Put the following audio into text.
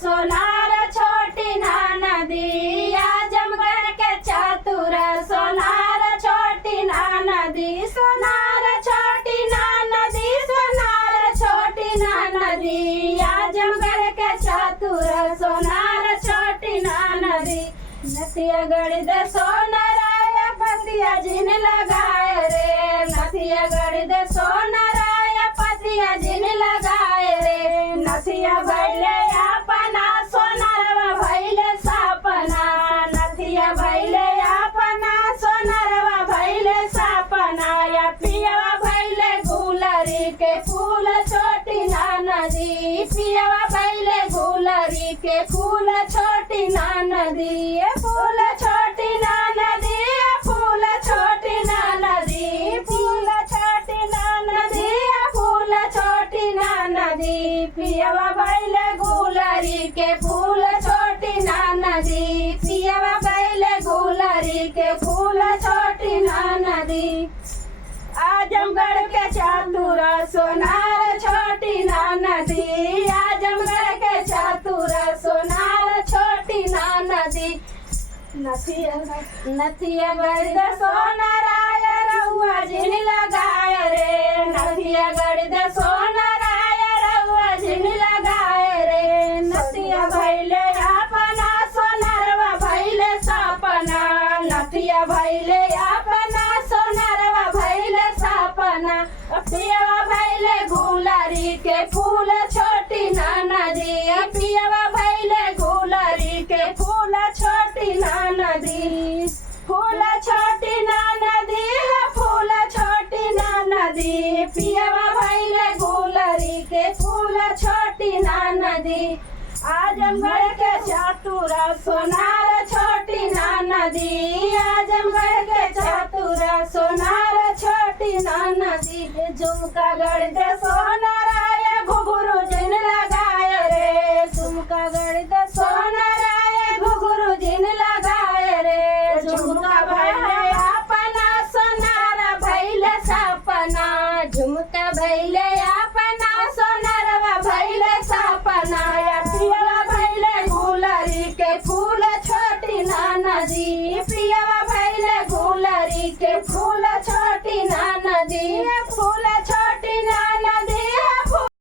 सोनार छोटी ना नदी आजमगढ़ के चतुर सोनार छोटी ना नदी सोनार छोटी ना नदी सोनार छोटी ना नदी आजमगढ़ के चतुर सोनार छोटी ना नदी नथिया गढ़ दे सोनाराया पतिया जिन लगाए रे नथिया गढ़ दे सोनाराया पतिया जिन लगाए रे नथिया भैले अपना सोनारवा भैले सपना नथिया भैले अपना सोनारवा भैले सपना या पियवा भैले गुलरी के फूल छोटी ना नदी पियवा भैले गुलरी के फूल छोटी ना नदी फूल छोटी ना नदी फूल छोटी ना नदी फूल छोटी ना नदी फूल छोटी ना नदी पियवा भैले गुलरी के फूल छोटी ना नदी पियवा भैले गुलरी के फूल छोटी ना नदी आजमगढ़ के चतुर सोनार छोटी ना नदी आजमगढ़ के चतुर सोनार छोटी ना नदी नथिया गढ़ दे सोनाराया रउआ जिन लगाए रे नथिया गढ़ दे सोनाराया रउआ जिन लगाए रे नथिया भैले अपना सोनारवा भैले सपना नथिया भैले अपना सोनारवा भैले सपना पियवा भैले गुलरी के फूल छोटी ना नदी पियवा भैले गुलरी के फूल छोटी ना नदी फूल छोटी ना नदी फूल छोटी ना नदी पियवा भैले गुलरी के फूल छोटी ना नदी आजमगढ़ के चतुर सोनार छोटी ना नदी आजमगढ़ के चतुर सोनार छोटी ना नदी झुमका गढ़ दे सोनाराया घुघरू जिन लगाए रे झुमका गढ़ दे सोनाराया घुघरू जिन लगाए रे झुमका भैले अपना सोनार भैले सपना झुमका भैले अपना सोनारवा भैले सपना या पियवा भैले गुलरी के फूल छोटी ना नदी